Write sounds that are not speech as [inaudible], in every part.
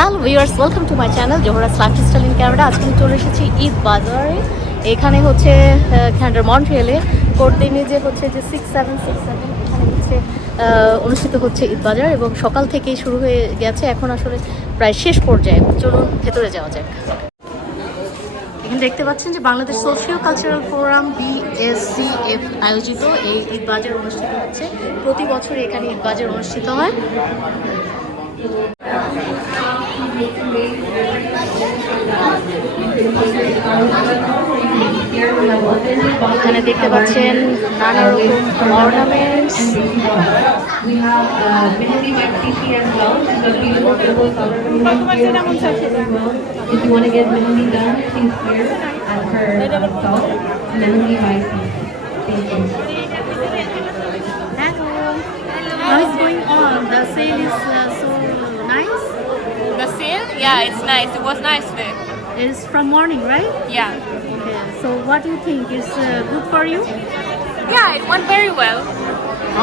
Hello viewers welcome to my channel Zohra's lifestyle in camera আজকে আমি চলে এসেছি ঈদ বাজারে। এখানে হচ্ছে ক্যানাডার মন্ট্রিয়ালে কোর্দিনে যে হচ্ছে যে সিক্স সেভেন সিক্স সেভেন হচ্ছে অনুষ্ঠিত হচ্ছে ঈদ বাজার এবং সকাল থেকেই শুরু হয়ে গেছে এখন আসলে প্রায় শেষ পর্যায়ে। চলুন, ভেতরে যাওয়া যাক। এখানে দেখতে পাচ্ছেন যে Bangladesh socio cultural forum BSCF আয়োজিত এই ঈদ বাজার অনুষ্ঠিত হচ্ছে। প্রতি বছর এখানে ঈদ বাজার অনুষ্ঠিত হয়। এখানে দেখতে পাচ্ছেন নানা রকম ornaments We have uh, Melody Maxisi as well. She's a beautiful double color as well. If you want to get Melody done, she's here at her uh, stall. Melody Maxisi. Thank you. Hello. How is going on? The sale is uh, so nice. The sale? Yeah, it's nice. It was nice today. It is from morning, right? Yeah. Okay. So what do you think is uh, good for you? Yeah, it went very well.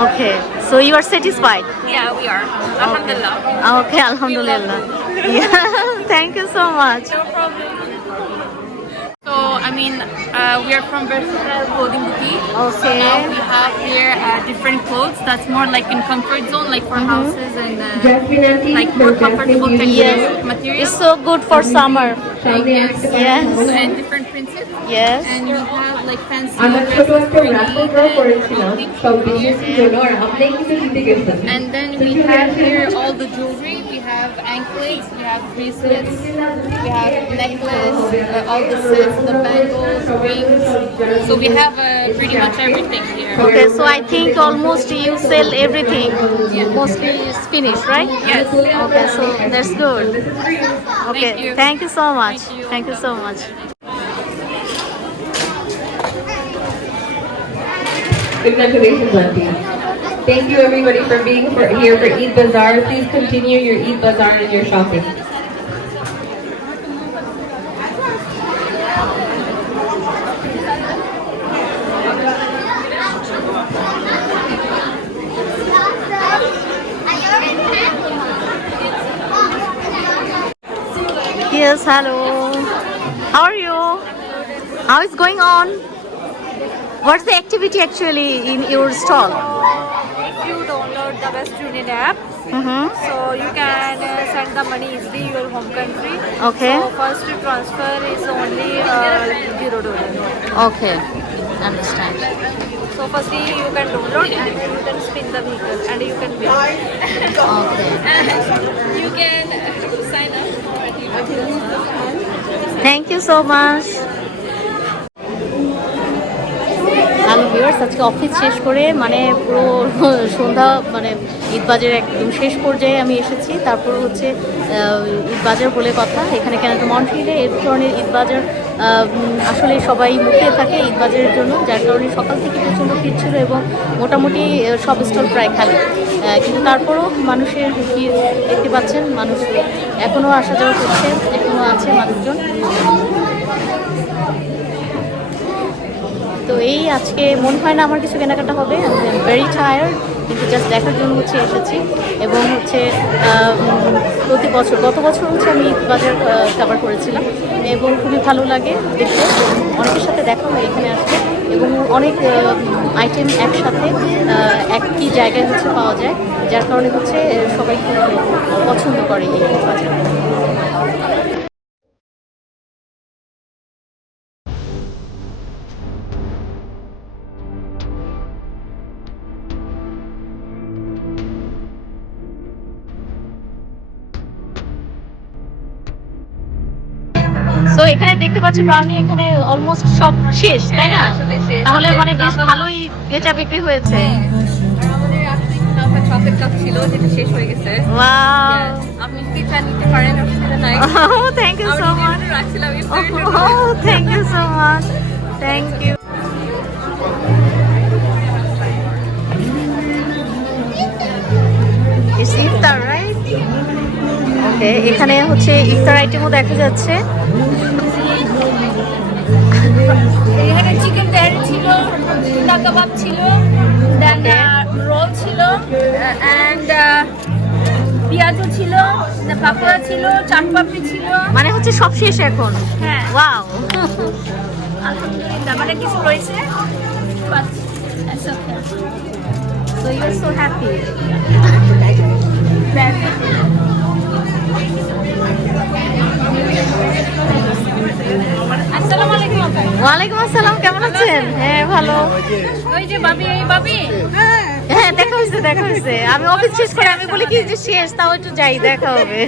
Okay. So you are satisfied? Yeah, we are. Alhamdulillah. Okay, Alhamdulillah. [laughs] Yeah. [laughs] Thank you so much. No problem. So, I mean, uh, we are from Versatile Clothing Boutique. So Okay. now we have different clothes that's more like in comfort zone, like for mm -hmm. houses and uh, like more comfortable yes. material. It's so good for summer. Yes. yes. And different princes. Yes. And you have like fancy I'm a photographer raffle girl for Ishina. So you is your And then we have here all the jewelry. We have anklets, we have bracelets, we have necklace, uh, all the sets, the bangles, rings. So we have uh, pretty much everything here. Okay, so I think almost you sell everything. Yeah. Mostly it's finished, right? Yes. Okay, so that's good. Okay, thank you, thank you so much. Thank you, thank you so much. Congratulations, Auntie. Thank you everybody for being for, here for Eid Bazaar. Please continue your Eid Bazaar and your shopping. Yes, hello. How are you? How is going on? What's the activity actually in your stall? If you download the West Union app, mm -hmm. so you can uh, send the money easily your home country. Okay. So first transfer is only uh, euro dollar. Okay, understand. So firstly you can download and then you can spin the vehicle and you can pay. okay. You can uh, sign up for the Thank you so much. Viewers আজকে office শেষ করে মানে পুরো সন্ধ্যা মানে ঈদ বাজারের একদম শেষ পর্যায়ে আমি এসেছি। তারপর হচ্ছে আহ, ঈদ বাজার বলে কথা। এখানে ক্যানাডা মন্ট্রিলে এই ধরনের ঈদ বাজার আহ, আসলে সবাই মুখিয়ে থাকে ঈদ বাজারের জন্য যার কারণে সকাল থেকে প্রচণ্ড ভিড় ছিল এবং মোটামুটি সব স্টল প্রায় খালি। কিন্তু তারপরও মানুষের ভিড় দেখতে পাচ্ছেন মানুষ এখনও আসা যাওয়া করছে এখনও আছে মানুষজন। তো এই আজকে মনে হয় না আমার কিছু কেনাকাটা হবে। ভেরি টায়ার্ড কিন্তু জাস্ট দেখার জন্য হচ্ছে এসেছি। এবং হচ্ছে প্রতি বছর, গত বছর হচ্ছে আমি ঈদ বাজার কভার করেছিলাম। এবং খুবই ভালো লাগে দেখতে। অনেকের সাথে দেখা হয় এখানে আসতে। এবং অনেক আইটেম একসাথে একই জায়গায় হচ্ছে পাওয়া যায়। যার কারণে হচ্ছে সবাই পছন্দ করে এই বাজার। এখানে দেখতে পাচ্ছি প্রাণী এখানে অলমোস্ট সব শেষ তাই না? তাহলে মানে বেশ ভালোই বেচা বিক্রি হয়েছে। কাপ ছিল যেটা শেষ হয়ে গেছে। ওয়াও আপনি নিতে পারেন অসুবিধা নাই. [laughs] রাখছিলাম. Thank you. It's iftar, right? এখানে হচ্ছে ইফতার আইটেমও দেখা যাচ্ছে। তেহারি ছিল কাবাব ছিল দেন রোল ছিল অ্যান্ড পেঁয়াজও ছিল পাকোড়া ছিল চাট পাপড়ি ছিল মানে হচ্ছে সব শেষ এখন? হ্যাঁ। ওয়াও আলহামদুলিল্লাহ মানে কিছু রয়েছে আসসালামু আলাইকুম। ওয়ালাইকুম আসসালাম কেমন আছেন? হ্যাঁ ভালো। ওই যে বাবি এই বাবি। হ্যাঁ দেখা হয়েছে দেখা হয়েছে। আমি অফিস শেষ করে আমি বলি কি যে শেষ তাও একটু যাই দেখা হবে।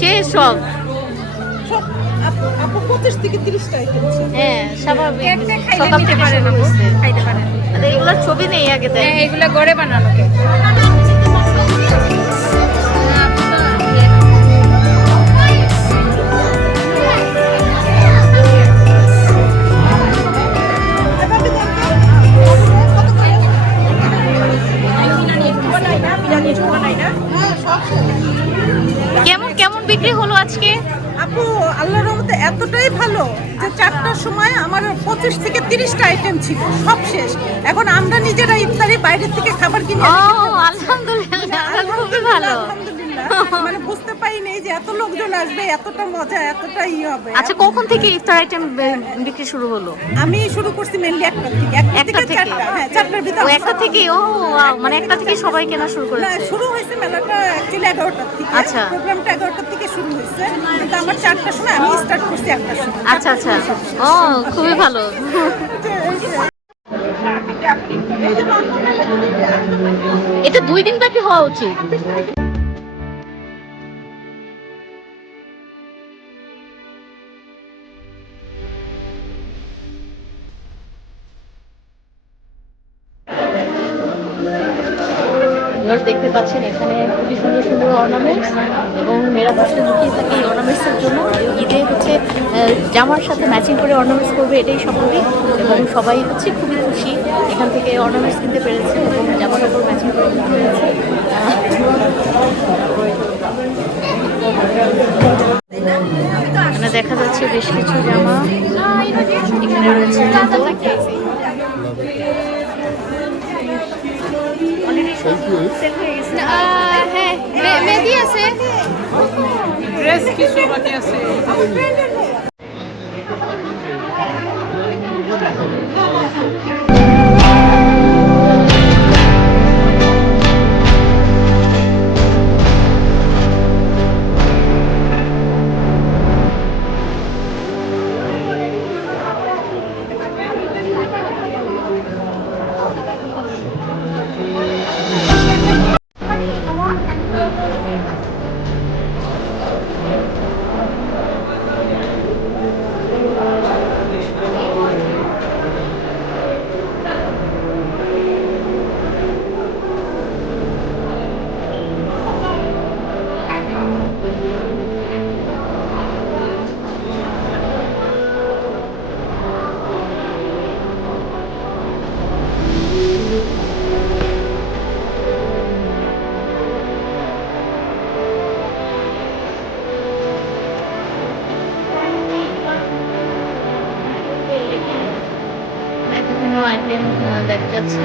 শেষ সব। আপু পঁচিশ থেকে তিরিশটা আইটেম হ্যাঁ ছবি নেই আগে হ্যাঁ এগুলো গড়ে বানানো কেমন কেমন বিক্রি হলো আজকে? আপু আল্লাহর রহমতে এতটাই ভালো যে চারটার সময় আমার পঁচিশ থেকে তিরিশটা আইটেম ছিল সব শেষ। এখন আমরা নিজেরা ইফতারি বাইরের থেকে খাবার কিনে আলহামদুলিল্লাহ ভালো মানে বুঝতে পারিনি যে এত লোকজন আসবে এতটা মজা এতটা ই হবে। আচ্ছা কখন থেকে ইফতার আইটেম বিক্রি শুরু হলো? আমি শুরু করছি মেনলি একটা থেকে একটা থেকে? হ্যাঁ চারটার ও ভিতরে একটা থেকে? ও মানে একটা থেকে সবাই কেনা শুরু না করেছে? শুরু হয়েছে মেলাটা অ্যাকচুয়ালি এগারোটার থেকে। আচ্ছা। প্রোগ্রামটা এগারোটার থেকে শুরু হয়েছে কিন্তু আমার চারটার সময় আমি স্টার্ট করছি একটার সময়। আচ্ছা আচ্ছা। ও খুবই ভালো। এটা দুই দিন ব্যাপী হওয়া উচিত। দেখতে পাচ্ছেন, এখানে খুবই সুন্দর সুন্দর অর্নামেন্টস এবং মেয়েরা পাশে লুকিয়ে থাকে এই অর্নামেন্টসের জন্য। ঈদে হচ্ছে জামার সাথে ম্যাচিং করে অর্নামেন্টস করবে এটাই স্বপ্নই এবং সবাই হচ্ছে খুবই খুশি। এখান থেকে অর্নামেন্টস কিনতে পেরেছে এবং জামা কাপড় ম্যাচিং করে কিনতে পেরেছে। এখানে দেখা যাচ্ছে বেশ কিছু জামা। এখানে রয়েছে জুতো। হ্যাঁ মেহেদি আছে বিভিন্ন দেখা যাচ্ছে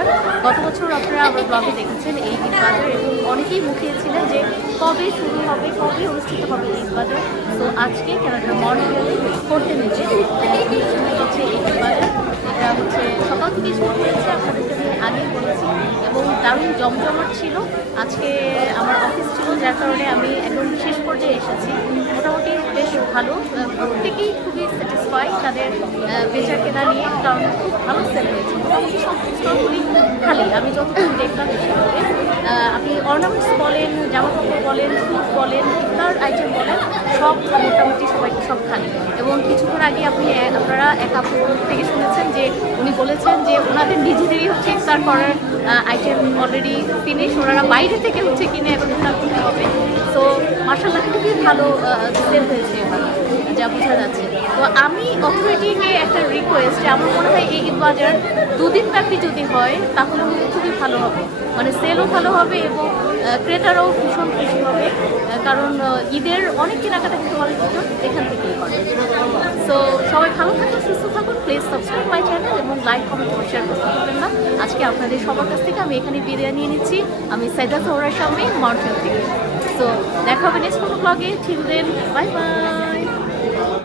বাজার গত বছর আপনারা আমার ব্লগে দেখেছেন এই ঈদ বাজার এবং অনেকেই মুখিয়েছিলেন যে, কবে শুরু হবে? কবে অনুষ্ঠিত হবে ঈদ বাজার তো আজকে কেনাটার মর্নিংয়ে করতে নিচ্ছে হচ্ছে ঈদ বাজার এটা হচ্ছে সকাল থেকে শুরু হয়েছে, আপনাদেরকে আমি আগেই বলেছি। এবং দারুণ জমজমাট ছিল। আজকে আমার অফিস ছিল, যার কারণে আমি একদম শেষ পর্যায়ে এসেছি। মোটামুটি বেশ ভালো। প্রত্যেকেই খুবই তাদের বেচা কেনা নিয়ে, কারণ খুব ভালো সেল হয়েছে। মোটামুটি সব স্টলগুলি খালি। আমি যতক্ষণ দেখলাম আপনি অর্নামেন্টস বলেন জামা কাপড় বলেন ফুড বলেন ইফতার আইটেম বলেন, সব মোটামুটি সবাই সব খালি। এবং কিছুক্ষণ আগে আপনি আপনারা এক আপুর থেকে শুনেছেন যে, উনি বলেছেন যে ওনাদের নিজেদেরই হচ্ছে ইফতার করার আইটেম অলরেডি ফিনিশ ওনারা বাইরে থেকে হচ্ছে কিনে এখন ইফতার করতে হবে। তো মার্শাল্লাহ খুবই ভালো সেল হয়েছে যা বোঝা যাচ্ছে। তো আমি অথরিটিকে একটা রিকোয়েস্ট আমার মনে হয় এই ঈদ বাজার দুদিন ব্যাপী যদি হয়, তাহলে হয় খুবই ভালো হবে। মানে সেলও ভালো হবে এবং ক্রেতারাও ভীষণ খুশি হবে কারণ ঈদের অনেক কেনাকাটা কিন্তু মানুষজন এখান থেকেই করে। সো সবাই ভালো থাকুন, সুস্থ থাকুন প্লিজ সাবস্ক্রাইব মাই চ্যানেল এবং লাইক কমেন্ট শেয়ার করতে পারবেন না। আজকে আপনাদের সবার কাছ থেকে আমি এখানে বিদায় নিয়ে নিচ্ছি। আমি সাইদা সৌরার সামনে মাউন্টেন থেকে সো দেখা হবে নেক্সট কোনো ব্লগে ঠিক দেন বাই বাই